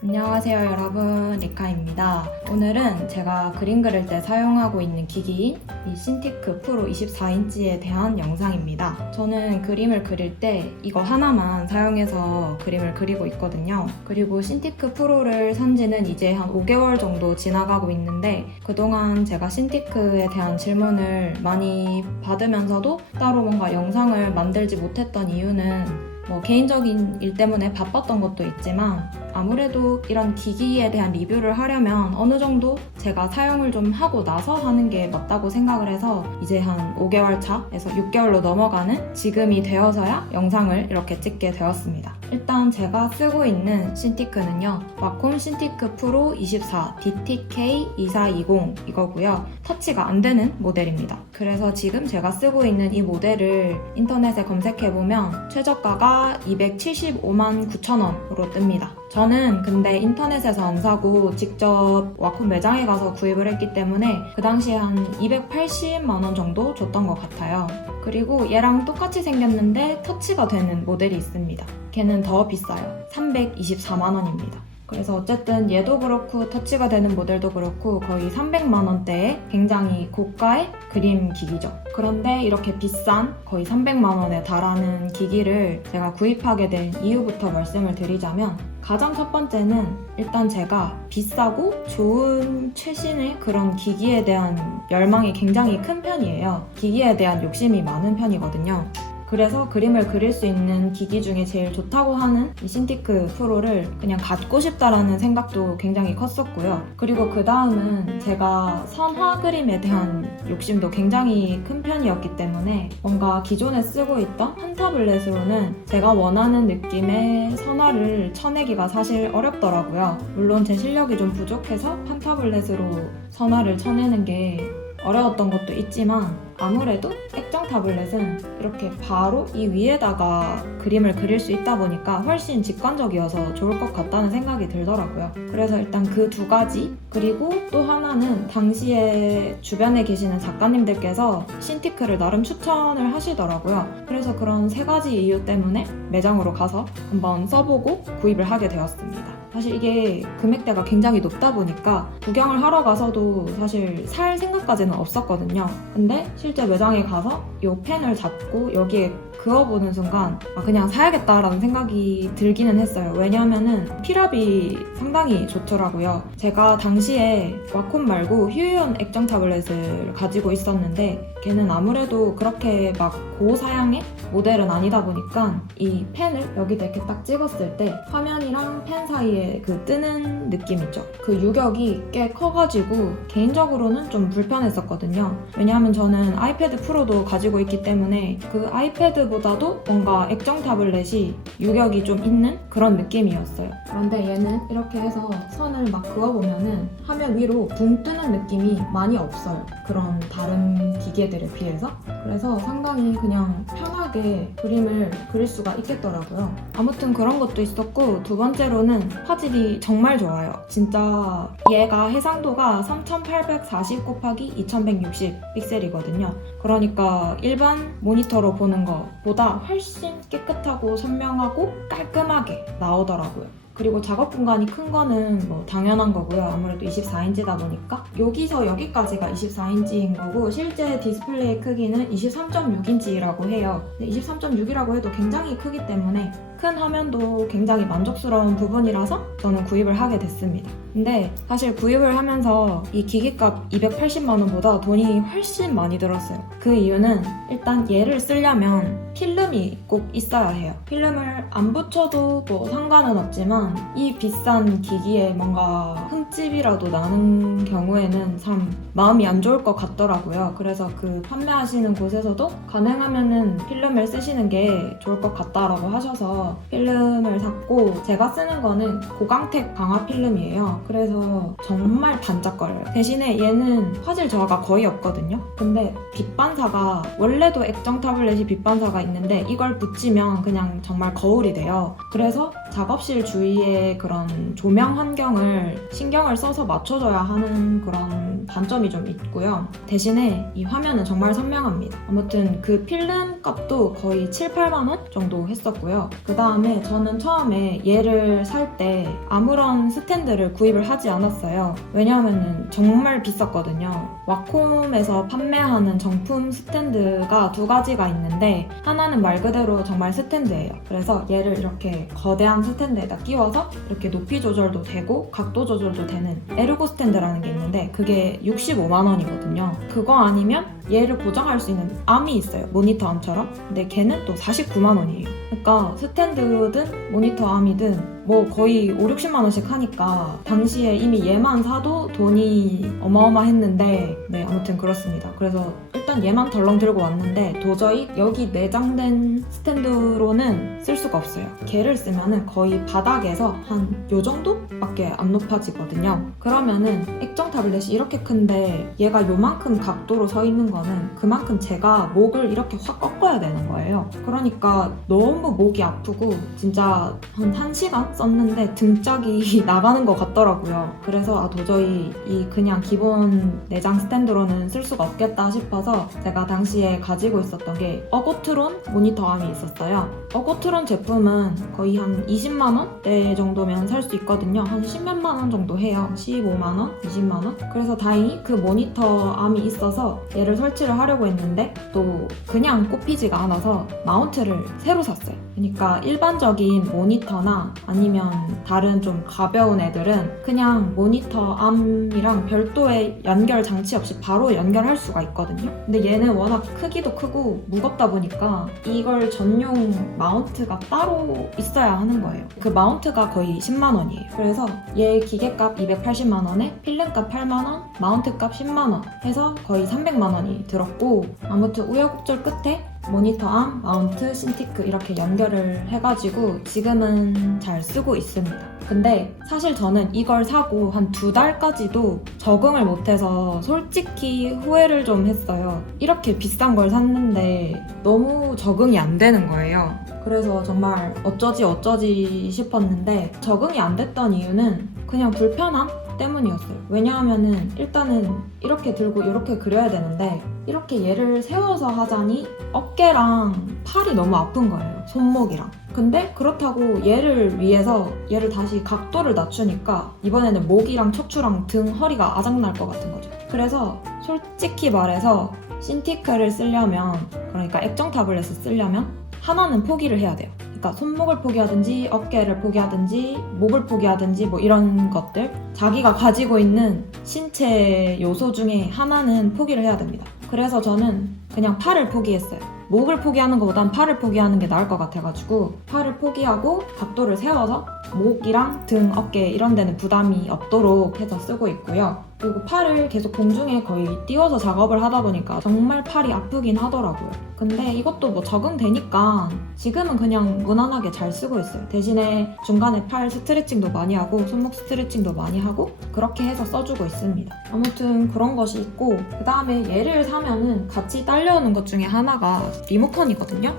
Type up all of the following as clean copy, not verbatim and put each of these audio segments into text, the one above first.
안녕하세요 여러분, 리카입니다. 오늘은 제가 그림 그릴 때 사용하고 있는 기기인 이 신티크 프로 24인치에 대한 영상입니다. 저는 그림을 그릴 때 이거 하나만 사용해서 그림을 그리고 있거든요. 그리고 신티크 프로를 산 지는 이제 한 5개월 정도 지나가고 있는데 그동안 제가 신티크에 대한 질문을 많이 받으면서도 따로 뭔가 영상을 만들지 못했던 이유는 개인적인 일 때문에 바빴던 것도 있지만 아무래도 이런 기기에 대한 리뷰를 하려면 어느 정도 제가 사용을 좀 하고 나서 하는 게 맞다고 생각을 해서 이제 한 5개월 차에서 6개월로 넘어가는 지금이 되어서야 영상을 이렇게 찍게 되었습니다. 일단 제가 쓰고 있는 신티크는요, 와콤 신티크 프로 24 DTK2420 이거고요. 터치가 안 되는 모델입니다. 그래서 지금 제가 쓰고 있는 이 모델을 인터넷에 검색해보면 최저가가 275만 9천 원으로 뜹니다. 저는 근데 인터넷에서 안 사고 직접 와콤 매장에 가서 구입을 했기 때문에 그 당시에 한 280만 원 정도 줬던 것 같아요. 그리고 얘랑 똑같이 생겼는데 터치가 되는 모델이 있습니다. 걔는 더 비싸요. 324만 원입니다. 그래서 어쨌든 얘도 그렇고 터치가 되는 모델도 그렇고 거의 300만 원대의 굉장히 고가의 그림 기기죠. 그런데 이렇게 비싼 거의 300만 원에 달하는 기기를 제가 구입하게 된 이유부터 말씀을 드리자면 가장 첫 번째는 일단 제가 비싸고 좋은 최신의 그런 기기에 대한 열망이 굉장히 큰 편이에요. 기기에 대한 욕심이 많은 편이거든요. 그래서 그림을 그릴 수 있는 기기 중에 제일 좋다고 하는 이 신티크 프로를 그냥 갖고 싶다라는 생각도 굉장히 컸었고요. 그리고 그 다음은 제가 선화 그림에 대한 욕심도 굉장히 큰 편이었기 때문에 뭔가 기존에 쓰고 있던 판타블렛으로는 제가 원하는 느낌의 선화를 쳐내기가 사실 어렵더라고요. 물론 제 실력이 좀 부족해서 판타블렛으로 선화를 쳐내는 게 어려웠던 것도 있지만 아무래도 액정 타블렛은 이렇게 바로 이 위에다가 그림을 그릴 수 있다 보니까 훨씬 직관적이어서 좋을 것 같다는 생각이 들더라고요. 그래서 일단 그 두 가지, 그리고 또 하나는 당시에 주변에 계시는 작가님들께서 신티크를 나름 추천을 하시더라고요. 그래서 그런 세 가지 이유 때문에 매장으로 가서 한번 써보고 구입을 하게 되었습니다. 사실 이게 금액대가 굉장히 높다 보니까 구경을 하러 가서도 사실 살 생각까지는 없었거든요. 근데 실제 매장에 가서 이 펜을 잡고 여기에 그어보는 순간 그냥 사야겠다라는 생각이 들기는 했어요. 왜냐하면은 필압이 상당히 좋더라고요. 제가 당시에 와콤 말고 휴이온 액정 타블렛을 가지고 있었는데 걔는 아무래도 그렇게 막 고사양의 모델은 아니다 보니까 이 펜을 여기다 이렇게 딱 찍었을 때 화면이랑 펜 사이에 그 뜨는 느낌 있죠? 그 유격이 꽤 커가지고 개인적으로는 좀 불편했었거든요. 왜냐하면 저는 아이패드 프로도 가지고 있기 때문에 그 아이패드보다도 뭔가 액정 타블렛이 유격이 좀 있는 그런 느낌이었어요. 그런데 얘는 이렇게 해서 선을 막 그어보면은 화면 위로 붕 뜨는 느낌이 많이 없어요. 그런 다른 기계들에 비해서. 그래서 상당히 그냥 편하게 그림을 그릴 수가 있겠더라고요. 아무튼 그런 것도 있었고, 두 번째로는 화질이 정말 좋아요. 진짜 얘가 해상도가 3840 곱하기 2160 픽셀이거든요. 그러니까 일반 모니터로 보는 것보다 훨씬 깨끗하고 선명하고 깔끔하게 나오더라고요. 그리고 작업 공간이 큰 거는 당연한 거고요. 아무래도 24인치다 보니까 여기서 여기까지가 24인치인 거고 실제 디스플레이 크기는 23.6인치라고 해요. 23.6이라고 해도 굉장히 크기 때문에 큰 화면도 굉장히 만족스러운 부분이라서 저는 구입을 하게 됐습니다. 근데 사실 구입을 하면서 이 기기값 280만 원보다 돈이 훨씬 많이 들었어요. 그 이유는 일단 얘를 쓰려면 필름이 꼭 있어야 해요. 필름을 안 붙여도 상관은 없지만 이 비싼 기기에 뭔가 흠집이라도 나는 경우에는 참 마음이 안 좋을 것 같더라고요. 그래서 그 판매하시는 곳에서도 가능하면은 필름을 쓰시는 게 좋을 것 같다라고 하셔서 필름을 샀고, 제가 쓰는 거는 고광택 강화 필름이에요. 그래서 정말 반짝거려요. 대신에 얘는 화질 저하가 거의 없거든요. 근데 빛 반사가, 원래도 액정 타블렛이 빛 반사가 있는데 이걸 붙이면 그냥 정말 거울이 돼요. 그래서 작업실 주위의 그런 조명 환경을 신경을 써서 맞춰줘야 하는 그런 단점이 좀 있고요. 대신에 이 화면은 정말 선명합니다. 아무튼 그 필름 값도 거의 7, 8만 원 정도 했었고요. 그 다음에 저는 처음에 얘를 살 때 아무런 스탠드를 구입을 하지 않았어요. 왜냐하면 정말 비쌌거든요. 와콤에서 판매하는 정품 스탠드가 두 가지가 있는데 하나는 말 그대로 정말 스탠드예요. 그래서 얘를 이렇게 거대한 스탠드에다 끼워서 이렇게 높이 조절도 되고 각도 조절도 되는 에르고 스탠드라는 게 있는데 그게 65만 원이거든요. 그거 아니면 얘를 고정할 수 있는 암이 있어요. 모니터 암처럼. 근데 걔는 또 49만 원이에요. 그러니까 스탠드든 모니터 암이든 뭐 거의 5, 60만 원씩 하니까 당시에 이미 얘만 사도 돈이 어마어마했는데 네, 아무튼 그렇습니다. 그래서 일단 얘만 덜렁 들고 왔는데 도저히 여기 내장된 스탠드로는 쓸 수가 없어요. 걔를 쓰면은 거의 바닥에서 한 요 정도밖에 안 높아지거든요. 그러면은 액정 타블렛이 이렇게 큰데 얘가 요만큼 각도로 서 있는 거는 그만큼 제가 목을 이렇게 확 꺾어야 되는 거예요. 그러니까 너무 목이 아프고 진짜 한 1시간 썼는데 등짝이 나가는 것 같더라고요. 그래서 도저히 이 그냥 기본 내장 스탠드로는 쓸 수가 없겠다 싶어서 제가 당시에 가지고 있었던 게 어고트론 모니터 암이 있었어요. 어고트론 제품은 거의 한 20만 원대 정도면 살 수 있거든요. 한 10몇만 원 정도 해요. 15만 원, 20만 원. 그래서 다행히 그 모니터 암이 있어서 얘를 설치를 하려고 했는데 또 그냥 꼽히지가 않아서 마운트를 새로 샀어요. 그러니까 일반적인 모니터나 아니면 다른 좀 가벼운 애들은 그냥 모니터 암이랑 별도의 연결 장치 없이 바로 연결할 수가 있거든요. 근데 얘는 워낙 크기도 크고 무겁다 보니까 이걸 전용 마운트가 따로 있어야 하는 거예요. 그 마운트가 거의 10만 원이에요. 그래서 얘 기계값 280만 원에 필름값 8만 원, 마운트값 10만 원 해서 거의 300만 원이 들었고 아무튼 우여곡절 끝에 모니터 암, 마운트, 신티크 이렇게 연결을 해가지고 지금은 잘 쓰고 있습니다. 근데 사실 저는 이걸 사고 한 2달까지도 적응을 못해서 솔직히 후회를 좀 했어요. 이렇게 비싼 걸 샀는데 너무 적응이 안 되는 거예요. 그래서 정말 어쩌지 싶었는데 적응이 안 됐던 이유는 그냥 불편함 때문이었어요. 왜냐하면은 일단은 이렇게 들고 이렇게 그려야 되는데 이렇게 얘를 세워서 하자니 어깨랑 팔이 너무 아픈 거예요. 손목이랑. 근데 그렇다고 얘를 위해서 얘를 다시 각도를 낮추니까 이번에는 목이랑 척추랑 등, 허리가 아작날 것 같은 거죠. 그래서 솔직히 말해서 신티크를 쓰려면 그러니까 액정 타블렛을 쓰려면 하나는 포기를 해야 돼요. 그러니까 손목을 포기하든지 어깨를 포기하든지 목을 포기하든지 뭐 이런 것들 자기가 가지고 있는 신체 요소 중에 하나는 포기를 해야 됩니다. 그래서 저는 그냥 팔을 포기했어요. 목을 포기하는 것보단 팔을 포기하는 게 나을 것 같아가지고 팔을 포기하고 각도를 세워서 목이랑 등, 어깨 이런 데는 부담이 없도록 해서 쓰고 있고요. 그리고 팔을 계속 공중에 거의 띄워서 작업을 하다 보니까 정말 팔이 아프긴 하더라고요. 근데 이것도 뭐 적응되니까 지금은 그냥 무난하게 잘 쓰고 있어요. 대신에 중간에 팔 스트레칭도 많이 하고 손목 스트레칭도 많이 하고 그렇게 해서 써주고 있습니다. 아무튼 그런 것이 있고 그 다음에 얘를 사면은 같이 딸려오는 것 중에 하나가 리모컨이거든요.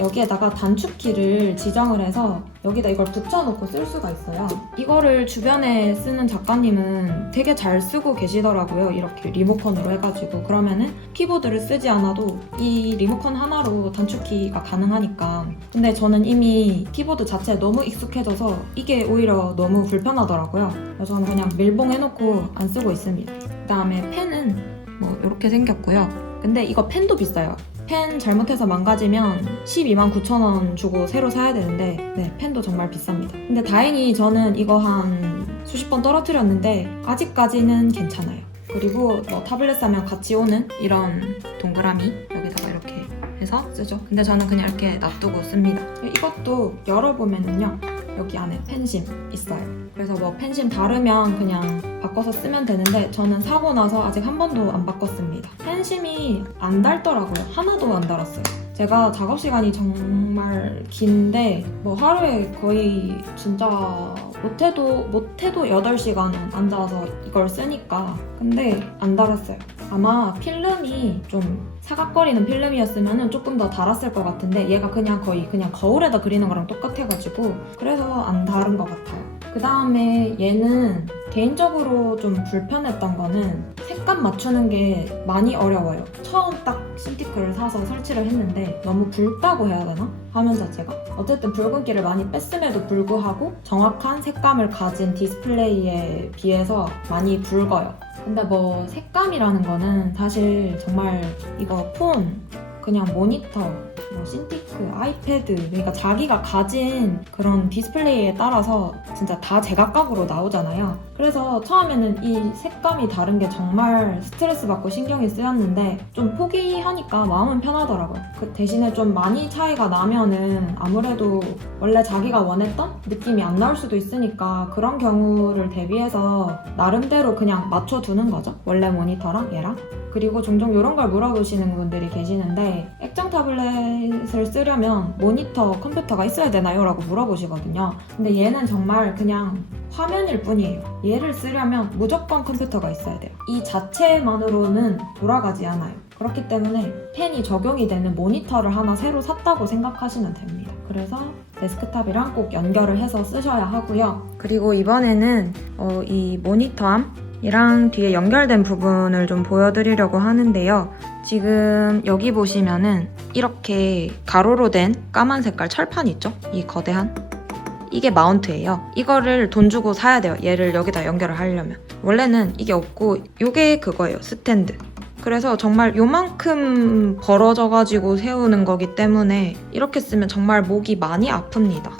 여기에다가 단축키를 지정을 해서 여기다 이걸 붙여놓고 쓸 수가 있어요. 이거를 주변에 쓰는 작가님은 되게 잘 쓰고 계시더라고요. 이렇게 리모컨으로 해가지고 그러면은 키보드를 쓰지 않아도 이 리모컨 하나로 단축키가 가능하니까. 근데 저는 이미 키보드 자체에 너무 익숙해져서 이게 오히려 너무 불편하더라고요. 그래서 저는 그냥 밀봉해놓고 안 쓰고 있습니다. 그 다음에 펜은 뭐 이렇게 생겼고요. 근데 이거 펜도 비싸요. 펜 잘못해서 망가지면 12만 9천 원 주고 새로 사야 되는데 네, 펜도 정말 비쌉니다. 근데 다행히 저는 이거 한 수십 번 떨어뜨렸는데 아직까지는 괜찮아요. 그리고 뭐 타블렛 사면 같이 오는 이런 동그라미 여기다가 이렇게 해서 쓰죠. 근데 저는 그냥 이렇게 놔두고 씁니다. 이것도 열어보면은요 여기 안에 펜심 있어요. 그래서 뭐 펜심 바르면 그냥 바꿔서 쓰면 되는데 저는 사고 나서 아직 한 번도 안 바꿨습니다. 펜심이 안 닳더라고요. 하나도 안 닳았어요. 제가 작업 시간이 정말 긴데 뭐 하루에 거의 진짜 못해도 8시간은 앉아서 이걸 쓰니까 근데 안 닳았어요. 아마 필름이 좀 사각거리는 필름이었으면 조금 더 달았을 것 같은데 얘가 거의 거울에다 그리는 거랑 똑같아가지고 그래서 안 다른 것 같아요. 그 다음에 얘는 개인적으로 좀 불편했던 거는 색감 맞추는 게 많이 어려워요. 처음 딱 신티크를 사서 설치를 했는데 너무 붉다고 해야 되나? 화면 자체가? 어쨌든 붉은기를 많이 뺐음에도 불구하고 정확한 색감을 가진 디스플레이에 비해서 많이 붉어요. 근데 뭐 색감이라는 거는 사실 정말 이거 폰, 그냥 모니터, 뭐 신티크, 아이패드, 그러니까 자기가 가진 그런 디스플레이에 따라서 진짜 다 제각각으로 나오잖아요. 그래서 처음에는 이 색감이 다른 게 정말 스트레스 받고 신경이 쓰였는데 좀 포기하니까 마음은 편하더라고요. 그 대신에 좀 많이 차이가 나면은 아무래도 원래 자기가 원했던 느낌이 안 나올 수도 있으니까 그런 경우를 대비해서 나름대로 그냥 맞춰두는 거죠. 원래 모니터랑 얘랑. 그리고 종종 이런 걸 물어보시는 분들이 계시는데 액정 타블렛을 쓰려면 모니터 컴퓨터가 있어야 되나요? 라고 물어보시거든요. 근데 얘는 정말 그냥 화면일 뿐이에요. 얘를 쓰려면 무조건 컴퓨터가 있어야 돼요. 이 자체만으로는 돌아가지 않아요. 그렇기 때문에 펜이 적용이 되는 모니터를 하나 새로 샀다고 생각하시면 됩니다. 그래서 데스크탑이랑 꼭 연결을 해서 쓰셔야 하고요. 그리고 이번에는 이 모니터암이랑 뒤에 연결된 부분을 좀 보여드리려고 하는데요. 지금 여기 보시면은 이렇게 가로로 된 까만 색깔 철판 있죠? 이 거대한 이게 마운트예요. 이거를 돈 주고 사야 돼요. 얘를 여기다 연결을 하려면. 원래는 이게 없고 이게 그거예요. 스탠드. 그래서 정말 요만큼 벌어져가지고 세우는 거기 때문에 이렇게 쓰면 정말 목이 많이 아픕니다.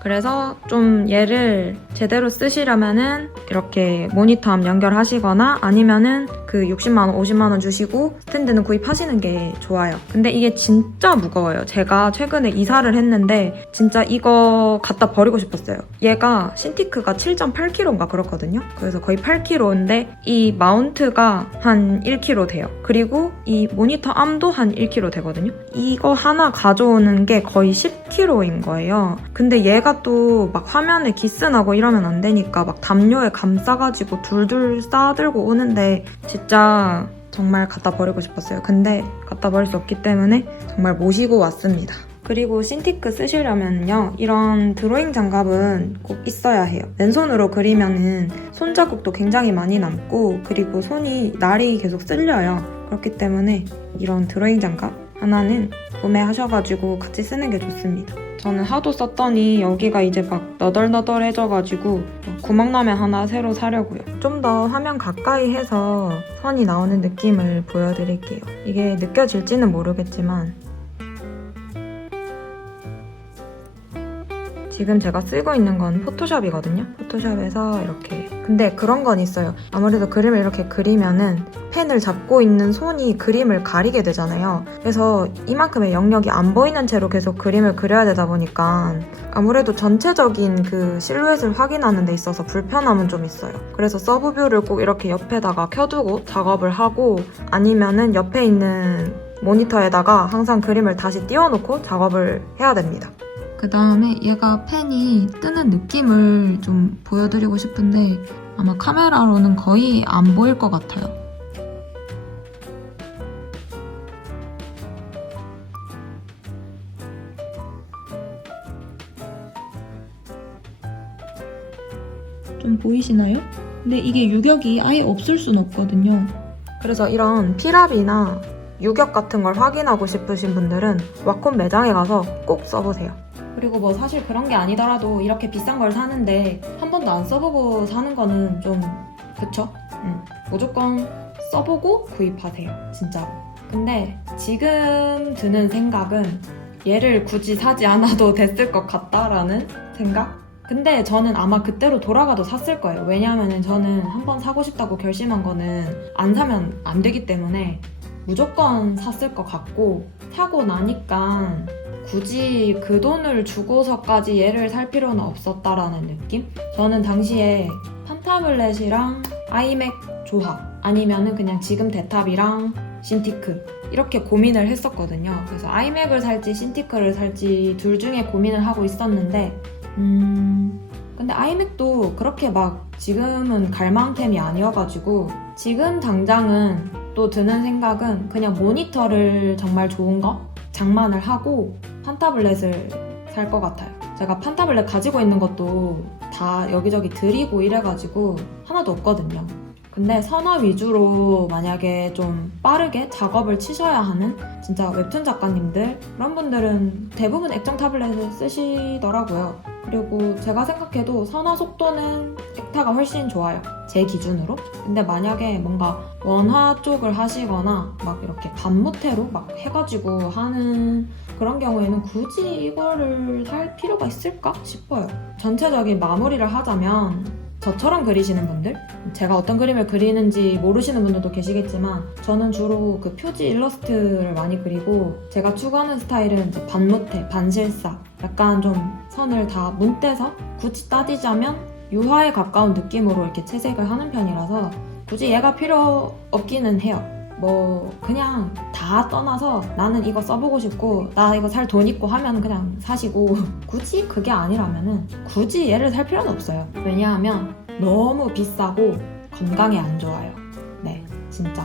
그래서 좀 얘를 제대로 쓰시려면은 이렇게 모니터암 연결하시거나 아니면은 그 60만원, 50만원 주시고 스탠드는 구입하시는 게 좋아요. 근데 이게 진짜 무거워요. 제가 최근에 이사를 했는데 진짜 이거 갖다 버리고 싶었어요. 얘가 신티크가 7.8kg인가 그렇거든요. 그래서 거의 8kg인데 이 마운트가 한 1kg 돼요. 그리고 이 모니터 암도 한 1kg 되거든요. 이거 하나 가져오는 게 거의 10kg인 거예요. 근데 얘가 또 막 화면에 기스나고 이러면 안 되니까 막 담요에 감싸가지고 둘둘 싸들고 오는데 진짜 정말 갖다 버리고 싶었어요. 근데 갖다 버릴 수 없기 때문에 정말 모시고 왔습니다. 그리고 신티크 쓰시려면요, 이런 드로잉 장갑은 꼭 있어야 해요. 맨손으로 그리면은 손자국도 굉장히 많이 남고 그리고 손이 날이 계속 쓸려요. 그렇기 때문에 이런 드로잉 장갑 하나는 구매하셔가지고 같이 쓰는 게 좋습니다. 저는 하도 썼더니 여기가 이제 막 너덜너덜해져가지고 구멍 나면 하나 새로 사려고요. 좀 더 화면 가까이 해서 선이 나오는 느낌을 보여드릴게요. 이게 느껴질지는 모르겠지만 지금 제가 쓰고 있는 건 포토샵이거든요. 포토샵에서 이렇게. 근데 그런 건 있어요. 아무래도 그림을 이렇게 그리면은 펜을 잡고 있는 손이 그림을 가리게 되잖아요. 그래서 이만큼의 영역이 안 보이는 채로 계속 그림을 그려야 되다 보니까 아무래도 전체적인 그 실루엣을 확인하는 데 있어서 불편함은 좀 있어요. 그래서 서브뷰를 꼭 이렇게 옆에다가 켜두고 작업을 하고 아니면은 옆에 있는 모니터에다가 항상 그림을 다시 띄워놓고 작업을 해야 됩니다. 그 다음에 얘가 펜이 뜨는 느낌을 좀 보여드리고 싶은데 아마 카메라로는 거의 안 보일 것 같아요. 좀 보이시나요? 근데 이게 유격이 아예 없을 순 없거든요. 그래서 이런 필압이나 유격 같은 걸 확인하고 싶으신 분들은 와콘 매장에 가서 꼭 써보세요. 그리고 뭐 사실 그런 게 아니더라도 이렇게 비싼 걸 사는데 한 번도 안 써보고 사는 거는 좀 그쵸? 무조건 써보고 구입하세요. 진짜로. 근데 지금 드는 생각은 얘를 굳이 사지 않아도 됐을 것 같다라는 생각? 근데 저는 아마 그때로 돌아가도 샀을 거예요. 왜냐하면 저는 한번 사고 싶다고 결심한 거는 안 사면 안 되기 때문에 무조건 샀을 것 같고 사고 나니까 굳이 그 돈을 주고서까지 얘를 살 필요는 없었다라는 느낌? 저는 당시에 판타블렛이랑 아이맥 조합 아니면은 그냥 지금 대탑이랑 신티크 이렇게 고민을 했었거든요. 그래서 아이맥을 살지 신티크를 살지 둘 중에 고민을 하고 있었는데 근데 아이맥도 그렇게 막 지금은 갈망템이 아니어가지고 지금 당장은 또 드는 생각은 그냥 모니터를 정말 좋은 거 장만을 하고 판타블렛을 살 것 같아요. 제가 판타블렛 가지고 있는 것도 다 여기저기 드리고 이래가지고 하나도 없거든요. 근데 선화 위주로 만약에 좀 빠르게 작업을 치셔야 하는 진짜 웹툰 작가님들 그런 분들은 대부분 액정 타블렛을 쓰시더라고요. 그리고 제가 생각해도 선화 속도는 액타가 훨씬 좋아요. 제 기준으로. 근데 만약에 뭔가 원화 쪽을 하시거나 막 이렇게 반무태로 막 해가지고 하는 그런 경우에는 굳이 이거를 살 필요가 있을까 싶어요. 전체적인 마무리를 하자면 저처럼 그리시는 분들, 제가 어떤 그림을 그리는지 모르시는 분들도 계시겠지만 저는 주로 그 표지 일러스트를 많이 그리고 제가 추구하는 스타일은 이제 반무태, 반실사 약간 좀 선을 다 문떼서 굳이 따지자면 유화에 가까운 느낌으로 이렇게 채색을 하는 편이라서 굳이 얘가 필요 없기는 해요. 뭐 그냥 다 떠나서 나는 이거 써보고 싶고 나 이거 살 돈 있고 하면 그냥 사시고 굳이 그게 아니라면은 굳이 얘를 살 필요는 없어요. 왜냐하면 너무 비싸고 건강에 안 좋아요. 네, 진짜.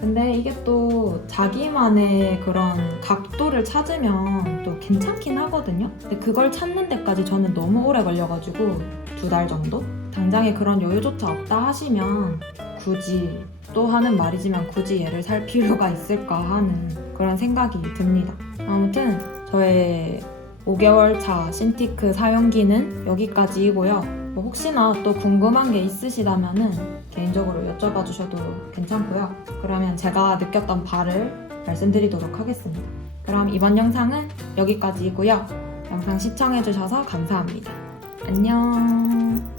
근데 이게 또 자기만의 그런 각도를 찾으면 또 괜찮긴 하거든요. 근데 그걸 찾는 데까지 저는 너무 오래 걸려가지고 2달 정도? 당장에 그런 여유조차 없다 하시면 굳이 또 하는 말이지만 굳이 얘를 살 필요가 있을까 하는 그런 생각이 듭니다. 아무튼 저의 5개월 차 신티크 사용기는 여기까지이고요. 뭐 혹시나 또 궁금한 게 있으시다면은 개인적으로 여쭤봐 주셔도 괜찮고요. 그러면 제가 느꼈던 바를 말씀드리도록 하겠습니다. 그럼 이번 영상은 여기까지이고요. 영상 시청해주셔서 감사합니다. 안녕.